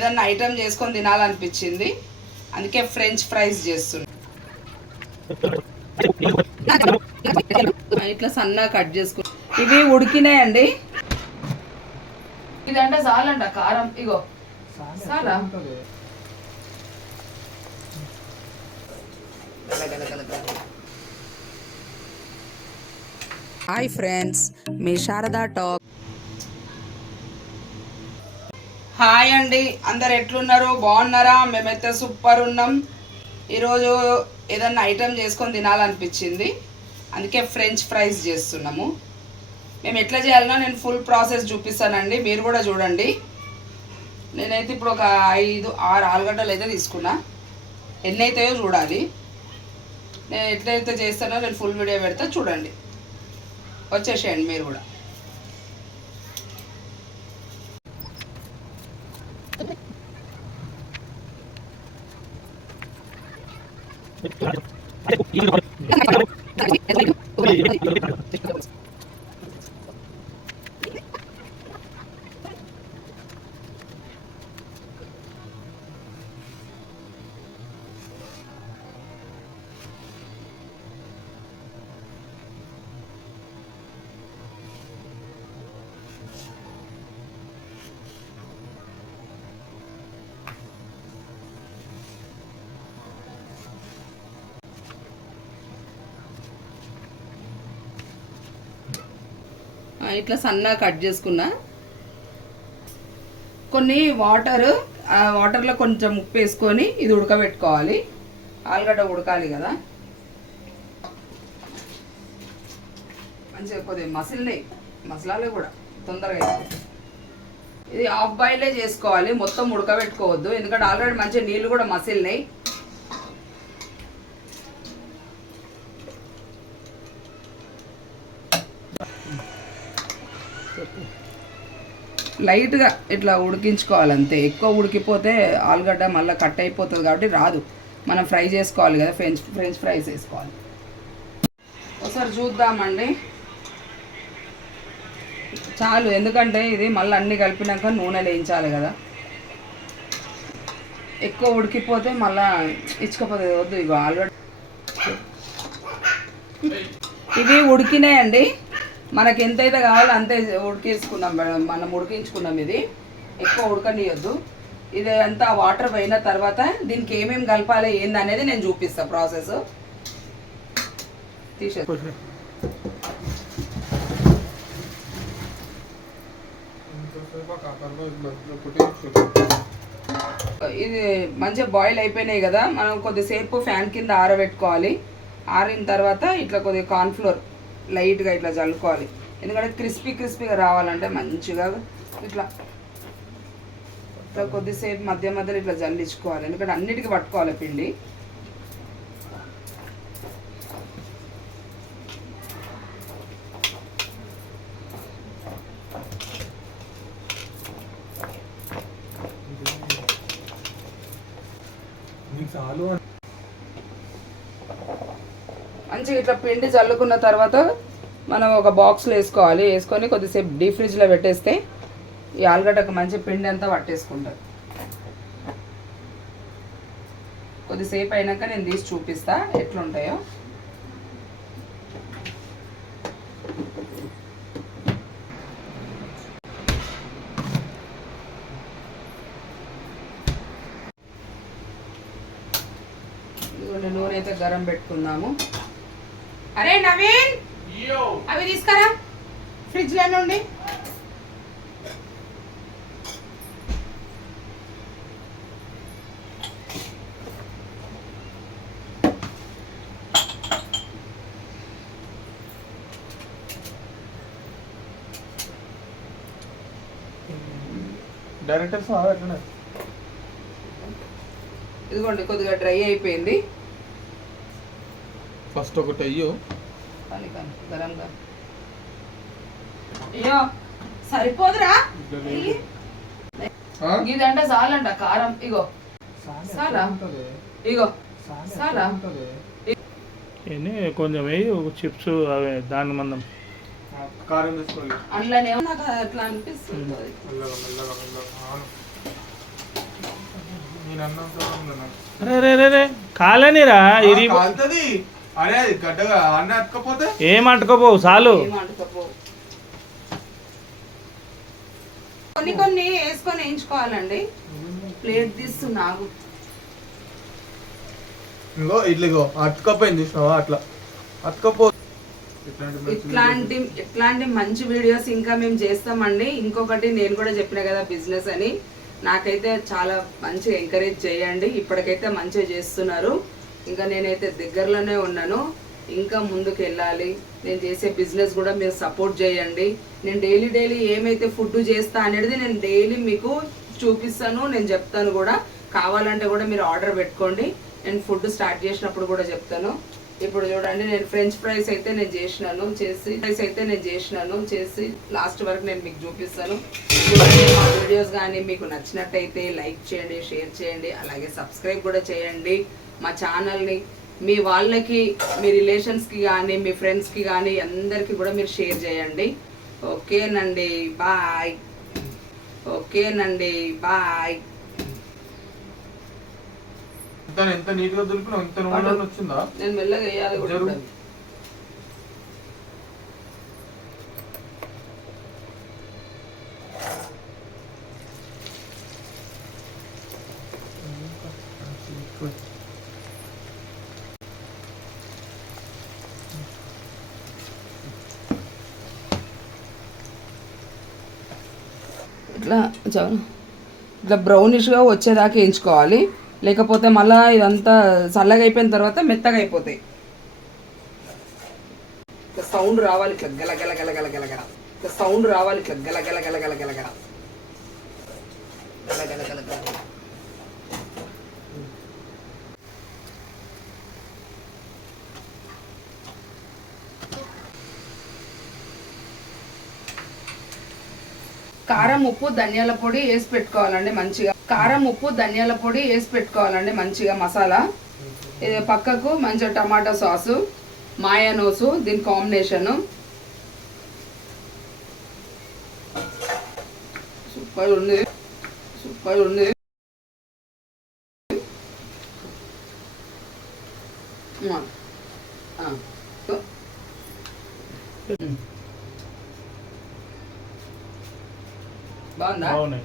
ఏదన్నా ఐటమ్ చేసుకొని తినాలనిపించింది. అందుకే ఫ్రెంచ్ ఫ్రైస్ చేస్తున్నా ఇట్లా సన్నగా కట్ చేసుకు ఇవి ఉడికినాయండి. ఇదంటే చాలంట కారం. ఇగో. హాయ్ ఫ్రెండ్స్ మీ శారదా టాక్. హాయ్ అండి. అందరు ఎట్లున్నారు? బాగున్నారా? మేమైతే సూపర్ ఉన్నాం. ఈరోజు ఏదన్నా ఐటమ్ చేసుకొని తినాలనిపించింది. అందుకే ఫ్రెంచ్ ఫ్రైస్ చేస్తున్నాము. మేము ఎట్లా చేయాలనో నేను ఫుల్ ప్రాసెస్ చూపిస్తానండి. మీరు కూడా చూడండి. నేనైతే ఇప్పుడు ఒక ఐదు ఆరు ఆలుగడ్డలు అయితే తీసుకున్నా. ఎన్ని అవుతాయో చూడాలి. నేను ఎట్లయితే చేస్తానో నేను ఫుల్ వీడియో పెడతా చూడండి. వచ్చేసేయండి మీరు కూడా. いいところ。ఇట్లా సన్నగా కట్ చేసుకున్నా. కొన్ని వాటర్ ఆ వాటర్లో కొంచెం ఉప్పు వేసుకొని ఇది ఉడకబెట్టుకోవాలి. ఆలుగడ్డ ఉడకాలి కదా. మంచిగా కొద్దిగా మసిలినాయి. మసలాలే కూడా తొందరగా ఇది హాఫ్ బాయిలే చేసుకోవాలి. మొత్తం ఉడకబెట్టుకోవద్దు. ఎందుకంటే ఆల్రెడీ మంచిగా నీళ్ళు కూడా మసిలినాయి. లైట్గా ఇట్లా ఉడికించుకోవాలి అంతే ఎక్కువ ఉడికిపోతే ఆలుగడ్డ మళ్ళీ కట్ అయిపోతుంది కాబట్టి రాదు. మనం ఫ్రై చేసుకోవాలి కదా ఫ్రెంచ్ ఫ్రెంచ్ ఫ్రైస్ వేసుకోవాలి. ఒకసారి చూద్దామండి. చాలు ఎందుకంటే ఇది మళ్ళీ అన్ని కలిపినాక నూనె వేయించాలి కదా. ఎక్కువ ఉడికిపోతే మళ్ళా ఇచ్చుకపోతుంది వద్దు ఇగో ఆలుగడ్డ. ఇవి ఉడికినాయండి. మనకి ఎంతైతే కావాలో అంతే ఉడికేసుకున్నాం మేడం. మనం ఉడికించుకున్నాం ఇది. ఎక్కువ ఉడకనియొద్దు. ఇది అంతా వాటర్ పోయిన తర్వాత దీనికి ఏమేమి కలపాలి ఏంది అనేది నేను చూపిస్తాను ప్రాసెస్. తీసే ఇది మంచిగా బాయిల్ అయిపోయినాయి కదా. మనం కొద్దిసేపు ఫ్యాన్ కింద ఆరబెట్టుకోవాలి. ఆరిన తర్వాత ఇట్లా కొద్దిగా కార్న్ఫ్లోర్ లైట్గా ఇట్లా చల్లుకోవాలి. ఎందుకంటే క్రిస్పీ క్రిస్పీగా రావాలంటే మంచిగా ఇట్లా కొద్దిసేపు మధ్య మధ్యలో ఇట్లా జల్లించుకోవాలి ఎందుకంటే అన్నిటికీ పట్టుకోవాలి పిండి. చాలు మంచిగా ఇట్లా పిండి చల్లుకున్న తర్వాత మనం ఒక బాక్స్లో వేసుకోవాలి. వేసుకొని కొద్దిసేపు డీప్ ఫ్రిడ్జ్లో పెట్టేస్తే ఈ ఆలుగడ్డకు మంచి పిండి అంతా పట్టేసుకుంటుంది. కొద్దిసేపు అయినాక నేను తీసి చూపిస్తా ఎట్లుంటాయో. ఇదిగోండి నూనె అయితే గరం పెట్టుకుందాము. అరే నవీన్! అవి తీసుకురా. ఫ్రిడ్జ్లో నుండి డైరెక్టర్స్ ఇదిగోండి కొద్దిగా డ్రై అయిపోయింది. ఫస్ట్ ఒకటి అయ్యో. అయ్యో సరిపోదురా? ఇదంటే చాలంట కారం. ఇగో. సారా ఇగో. సారా కొంచెం వేయి చిప్స్ అవి దాని మందం. అట్లానే అట్లా అనిపిస్తుంది. కాలేనిరా ఇది గడ్డగా అన్న అతకపోతే ఏం అంటుకోపోవు చాలు. కొన్ని కొన్ని వేసుకొని వేయించుకోవాలండి. ప్లేట్ తీస్తున్నాగు ఇంకో ఇట్లా ఇగో అతకపోయింది చూసినావా? అట్లా. అతకపో ఇట్లాంటి ఇట్లాంటి మంచి వీడియోస్ ఇంకా మేము చేస్తామండి. ఇంకొకటి నేను కూడా చెప్పిన కదా బిజినెస్ అని. నాకైతే చాలా మంచిగా ఎంకరేజ్ చేయండి. ఇప్పటికైతే మంచిగా చేస్తున్నారు. ఇంకా నేనైతే దగ్గరలోనే ఉన్నాను. ఇంకా ముందుకు వెళ్ళాలి నేను చేసే బిజినెస్ కూడా మీరు సపోర్ట్ చేయండి. నేను డైలీ డైలీ ఏమైతే ఫుడ్ చేస్తా అనేది నేను డైలీ మీకు చూపిస్తాను నేను చెప్తాను కూడా. కావాలంటే కూడా మీరు ఆర్డర్ పెట్టుకోండి. నేను ఫుడ్ స్టార్ట్ చేసినప్పుడు కూడా చెప్తాను. ఇప్పుడు చూడండి నేను ఫ్రెంచ్ ఫ్రైస్ అయితే నేను చేసినాను చేసి ఫ్రైస్ అయితే నేను చేసినాను చేసి లాస్ట్ వరకు నేను మీకు చూపిస్తాను. మా వీడియోస్ కానీ మీకు నచ్చినట్టయితే లైక్ చేయండి షేర్ చేయండి అలాగే సబ్స్క్రైబ్ కూడా చేయండి. మా ఛానల్ని మీ వాళ్ళకి మీ రిలేషన్స్కి కానీ మీ ఫ్రెండ్స్కి కానీ అందరికీ కూడా మీరు షేర్ చేయండి. ఓకేనండి బాయ్ ఓకేనండి బాయ్ ఎంత ఎంత నీట్గా దులిపినావు ఇంత నూనె వచ్చిందా? నేను మెల్లగా వేయాలి కూడా. ఇట్లా చాలు ఇట్లా బ్రౌనిష్గా వచ్చేదాకా వేయించుకోవాలి. లేకపోతే మళ్ళీ ఇదంతా చల్లగా అయిపోయిన తర్వాత మెత్తగా అయిపోతాయి ఇట్లా సౌండ్ రావాలి ఇట్లా గల గల గల గల గల గల ఇట్లా సౌండ్ రావాలి ఇట్లా గల గల గల గల గల గల గల గల గల గల గల కారం ఉప్పు ధనియాల పొడి వేసి పెట్టుకోవాలండి మంచిగా కారం ఉప్పు ధనియాల పొడి వేసి పెట్టుకోవాలండి మంచిగా మసాలా. ఇది పక్కకు మంచిగా టమాటా సాసు మాయానోసు దీని కాంబినేషన్. సూపర్ ఉంది. సూపర్ ఉంది. బాగుందా